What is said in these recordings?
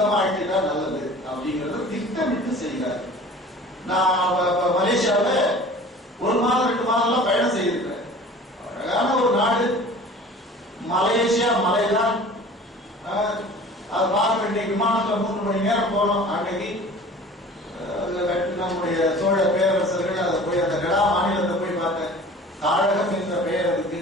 சுத்தமா ஆக்கிட்டா நல்லது அப்படிங்கறத திட்டமிட்டு செய்கிறார். நான் மலேசியாவில் 1 மாதம் 2 மாதம்லாம் பயணம் செய்திருக்கிறேன். அழகான ஒரு நாடு மலேசியா, மலைதான். அது பார்க்க வேண்டிய விமானத்தில் 3 மணி நேரம் போனோம். அன்னைக்கு நம்முடைய சோழ பேரரசர்கள் அதை போய் அந்த கடா மாநிலத்தை போய் பார்த்தேன். காழகம் என்ற பெயர் அதுக்கு.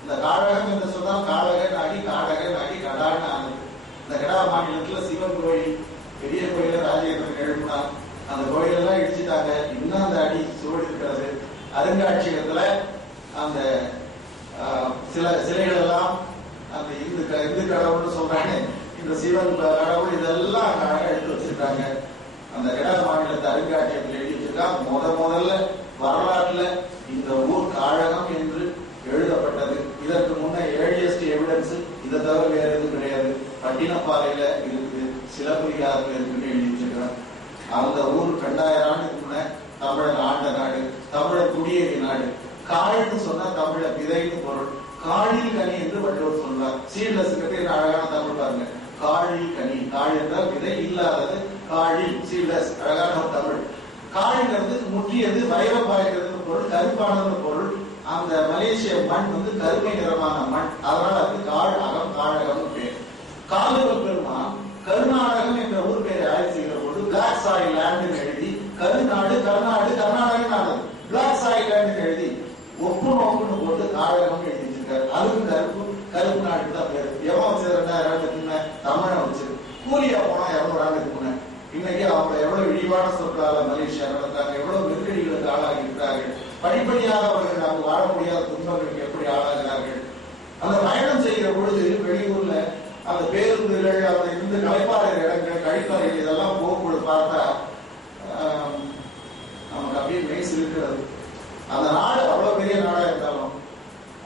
இந்த காழகம் என்று சொன்னால் காழகன் அடி காடகன் அடி கடான்னு ஆனது. இந்த கடா மாநிலத்துல சிவன் கோயில், பெரிய கோயில ராஜேந்திரன் எழுப்பினார். அந்த கோயிலெல்லாம் இடிச்சுட்டாங்க. இன்னும் அந்த அடி சுவடு இருக்கிறது. அருங்காட்சியகத்துல அந்த சில சிலைகள் எல்லாம் அந்த இந்து கடவுள்னு சொல்றாங்க, இந்த சிவன் கடவுள், இதெல்லாம் அழகா எடுத்து வச்சிருக்காங்க. அந்த கடா மாநிலத்தை அருங்காட்சியகத்தில் எழுதி வச்சிருக்காங்க. முதல்ல வரலாற்றுல இந்த ஊர் காழகம் என்று எழுதப்பட்டது. இதற்கு முன்ன ஏர்லியஸ்ட் எவிடன்ஸ் இதை தவிர வேற எதுவும் கிடையாது. பட்டினப்பாறையில இருக்குது, சிலப்பதிகாரத்தில் இருக்குன்னு எழுதி வச்சிருக்காங்க. அந்த ஊர் 2000 ஆண்டுக்கு முன்ன தமிழன் ஆண்ட நாடு, தமிழர் குடியேறிய நாடு. காழ்னு சொன்னா தமிழ விதைன்னு பொருள். காழில் கனி என்று வள்ளுவர் சொல்றார். சீட்லெஸ் கிட்ட அழகான தமிழ் பாருங்க. காழில் கனி, காழ் என்றால் விதை இல்லாதது, காழில் சீட்லெஸ், அழகான ஒரு தமிழ். காழ்ங்கிறது முற்றியது, வைரம் பாய்கிறது பொருள், கருப்பானது பொருள். அந்த மலேசிய மண் கருமை நிறமான மண், அதனால அது காழ் அகம் காழகம் பேர். காலுவல் பெருமான் கருநாடகம் என்ற ஊர் பேரை ஆய்வு செய்கிற போது பிளாக் சாயில் லேண்ட் எழுதி கருநாடு கர்நாடு கர்நாடக நாடு பிளாக் சாயில் லேண்ட் எழுதி ஒப்பு நோக்குன்னு போட்டு காழகம் எழுதி வச்சிருக்காரு. அதுவும் கருப்பு நாடு தான் பேரு. எவன் வச்சது 2000 ஆண்டுக்கு முன்ன? தமிழை வச்சது. கூலியா போனா 200 ஆண்டுக்கு முன்ன. இன்னைக்கு அவங்க எவ்வளவு இழிவான சொற்களால மலேசியா நடந்தாங்க, எவ்வளவு நெருக்கடிகளுக்கு ஆளாகி இருக்கிறார்கள். படிப்படியாக அவர்கள் அங்கு வாழ முடியாத துன்பங்களுக்கு எப்படி ஆளாகிறார்கள். அந்த பயணம் செய்கிற பொழுது வெளியூர்ல அந்த பேருந்துகள், அந்த இருந்து கலைப்பாறை இடங்கள், கழிப்பறைகள் இதெல்லாம் போகும்போது பார்த்தா நமக்கு அப்படியே மெய்ஸ் இருக்கிறது. அந்த நாடு அவ்வளவு பெரிய நாடா இருந்தாலும்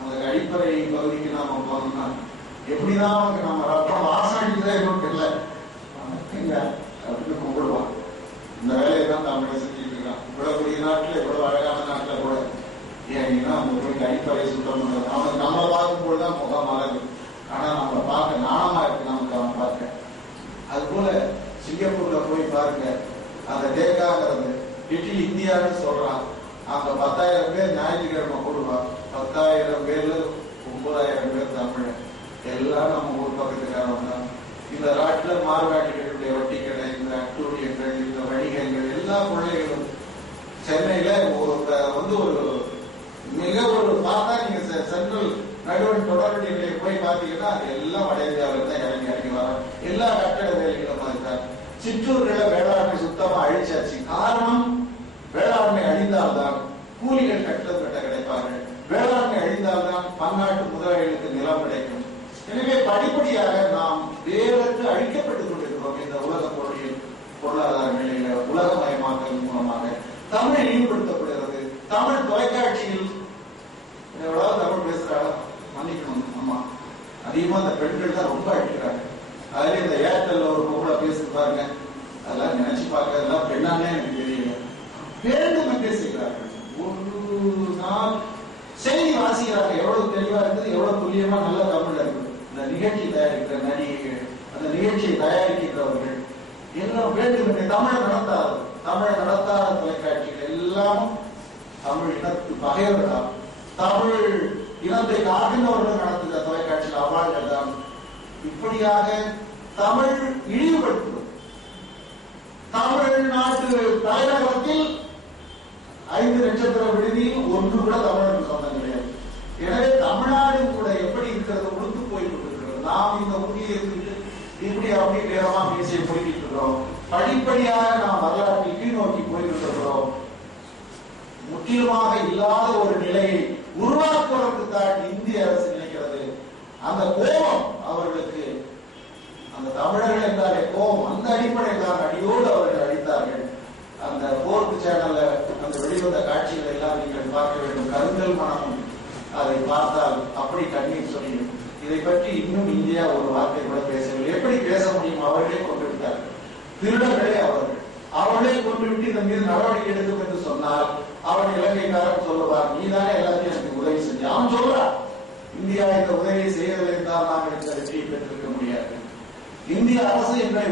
அந்த கழிப்பறை பகுதிக்கு நாம போனோம்னா எப்படிதான் நம்ம ரத்தம் வாசம் அடிக்குதான் இன்னும் தெரியல அப்படின்னு கும்பிடுவான். இந்த வேலையை தான் தமிழை செஞ்சுட்டு இருக்கான். இவ்வளவு பெரிய நாட்டுல, இவ்வளவு அழகான நாட்டுல கூட ஏன்னா அவங்க போய் கழிப்பறை சுத்தம் பண்றது. அவனுக்கு நம்மளை பார்க்கும்போது தான் முகம் மாறுது. ஆனா நம்ம பார்க்க நாணமா இருக்கு நமக்கு அவன் பார்க்க. அது போல சிங்கப்பூர்ல போய் பாருங்க, அந்த டேக்காங்கிறது லிட்டில் இந்தியான்னு சொல்றான். அங்க 10,000 பேர் ஞாயிற்றுக்கிழமை கூடுவான். 10,000 பேர்ல 9,000 பேர் தமிழ். எல்லாம் நம்ம ஊர் பக்கத்துக்காரவங்க தான். இந்த நாட்டுல மார்வாட்டிகளுடைய வட்டி கடை, இந்த அட்டூழியங்கள், இந்த வணிகங்கள், எல்லா கொள்ளைகளும் சென்னையில ஒரு மிக ஒரு பார்த்தா நீங்க சென்ட்ரல் நடுவன் தொடர்பு போய் பாத்தீங்கன்னா எல்லாம் வட இந்தியாவில தான் இறங்கி வரோம். எல்லா கட்டட வேலைகளும் அதுதான். சிற்றூர்களை வேளாண்மை சுத்தமா அழிச்சாச்சு. காரணம், வேளாண்மை அழிந்தால்தான் கூலிகள் கட்ட கிடைப்பார்கள். வேளாண்மை அழிந்தால்தான் பன்னாட்டு முதலாளிகளுக்கு நிலம் கிடைக்கும். எனவே படிப்படியாக நாம் வேறற்று அழிக்கப்பட்டுக் கொண்டிருக்கிறோம். இந்த உலக பொருளாதார நிலையில உலகமயமாக்கல் மூலமாக தமிழ் இழிவுபடுத்தப்படுகிறது. தமிழ் தொலைக்காட்சியில் எவ்வளவு தமிழ் பேசுறாங்க, மன்னிக்கணும் அம்மா, அதிகமா அந்த பெண்கள் தான் ரொம்ப அழிக்கிறாங்க. அதுல இந்த ஏர்டெல்ல ஒரு பொருளை பேசி பாருங்க, அதெல்லாம் நினைச்சு பார்க்க அதெல்லாம் பெண்ணானே எனக்கு தெரியல. வேண்டும் என்றே செய்கிறார்கள். ஒரு நாள் செய்தி வாசிக்கிறாங்க, எவ்வளவு தெளிவா இருக்குது, எவ்வளவு துல்லியமா நல்ல தமிழ்ல இருக்குது. இந்த நிகழ்ச்சி தயாரிக்கிற நடிகைகள், அந்த நிகழ்ச்சியை தயாரிக்கின்றவர்கள் எல்லாம் வேண்டும் என்று தமிழை நடத்தாத தொலைக்காட்சிகள் எல்லாம் தமிழ் இனத்து பகைவர்களாம். தமிழ் இனத்தை காக்கின்றவர்கள் நடத்துகிற தொலைக்காட்சியில் அவாள்கள் தான். இப்படியாக தமிழ் இழிவுபடுத்துவது. தமிழ்நாட்டு தலைநகரத்தில் 5 நட்சத்திர விடுதியில் ஒன்று கூட தமிழருக்கு சொந்தம் கிடையாது. எனவே தமிழ்நாடு கூட எப்படி இருக்கிறது, உடுத்து போய் கொண்டிருக்கிறது. நாம் இந்த முடியை எடுத்துக்கிட்டு இப்படி அப்படி நேரமா பேசிய போய்கிட்டு இருக்கிறோம். படிப்படியாக நாம் வரலாற்றை கீழ் நோக்கி போய்கிட்டு முக்கியமாக இல்லாத ஒரு நிலையை உருவாக்குவதற்கு தான் இந்திய அரசு நினைக்கிறது. அந்த கோபம் அவர்களுக்கு, அந்த தமிழர்கள் என்றாலே கோபம், அந்த அடிப்படையில் தான் அடியோடு அவர்கள் அடித்தார்கள். அந்த 4th சேனல்ல அந்த வெளிவந்த காட்சிகளை எல்லாம் நீங்கள் பார்க்க வேண்டும். கருங்கல் மனமும் அதை பார்த்தால் அப்படி கண்ணீர் சொல்லியும். இதை பற்றி இன்னும் இந்தியா ஒரு வார்த்தை கூட பேசவில்லை. எப்படி பேச முடியும்? அவர்களே கொண்டு விட்டார்கள். திருடர்களே அவர்களே கொண்டு விட்டு இந்த மீது நடவடிக்கை எடுக்கும் என்று சொன்னால் அவன் இலங்கைக்காரன் சொல்லுவார், நீதானே எல்லாத்தையும் எனக்கு உதவி செஞ்ச. அவன் சொல்றான், இந்தியா இந்த உதவியை செய்யவில்லை என்றால் நாங்கள் இந்த வெற்றியை பெற்றிருக்க முடியாது. இந்திய அரசு இன்றைய